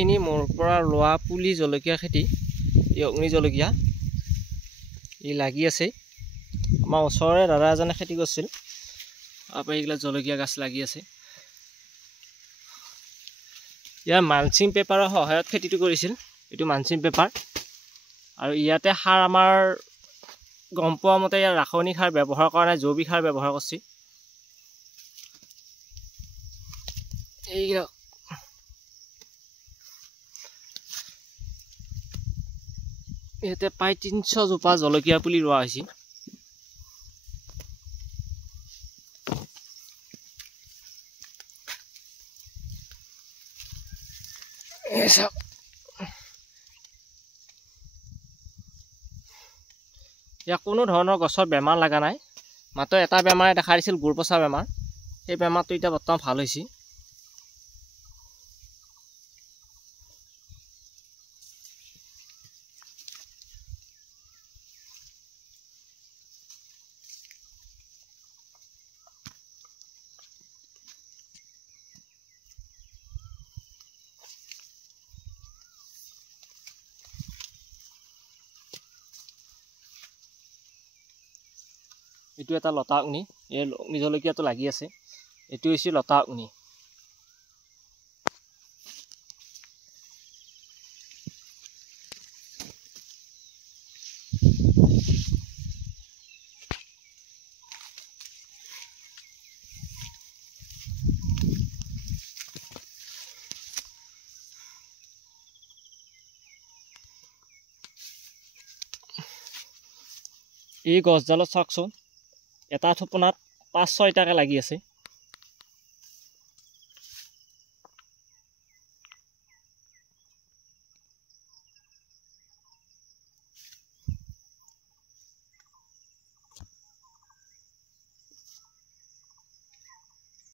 এইখিনি মোৰ পৰা লোৱা পুলি জলকীয়া খেতি এই অগ্নি জলকীয়া ই লাগি আছে আমাৰ ওচৰৰে দাদা এজনে খেতি কৰিছিল আপে এইগিলা জলকীয়া গাছ লাগি আছে ইয়াৰ মালচিং পেপাৰৰ সহায়ত খেতিটো কৰিছিল এটো মালচিং পেপাৰ আৰু ইয়াতে সাৰ আমাৰ গম পোৱা মতে ইয়াৰ ৰাসায়নিক সাৰ ব্যৱহাৰ কৰা নাই জৈৱিক সাৰ ব্যৱহাৰ কৰিছে এইগিলা ইয়াতে প্ৰায় 300 জোপা জলকীয়া পুলি ৰোৱা হৈছে ইয়াৰ কোনো ধৰণৰ গছৰ বেমাৰ লাগা নাই মাত্ৰ এটা বেমাৰে দেখা দিছিল গুৰপচা বেমাৰ সেই বেমাৰটো এতিয়া বৰ্তমান ভাল হৈছে এটো এটা লতা অগ্নি এই অগ্নি জলকীয়াটো লাগি আছে এটো হৈছে লতা অগ্নি এই গছডালত চাওকচোন এটা থোপনাত 5-6টাকে লাগি আছে